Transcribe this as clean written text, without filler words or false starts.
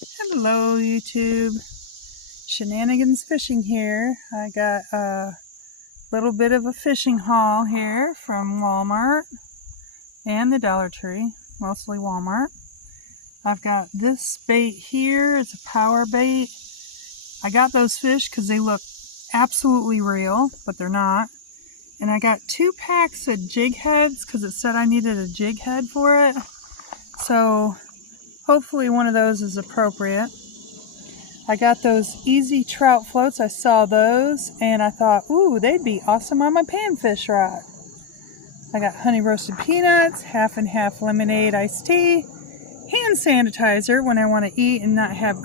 Hello YouTube, Shenanigans Fishing here. I got a little bit of a fishing haul here from Walmart and the Dollar Tree, mostly Walmart. I've got this bait here, it's a power bait. I got those fish because they look absolutely real, but they're not. And I got 2 packs of jig heads because it said I needed a jig head for it. So hopefully one of those is appropriate. I got those easy trout floats. I saw those and I thought, ooh, they'd be awesome on my panfish rod. I got honey roasted peanuts, half and half lemonade iced tea, hand sanitizer when I want to eat and not have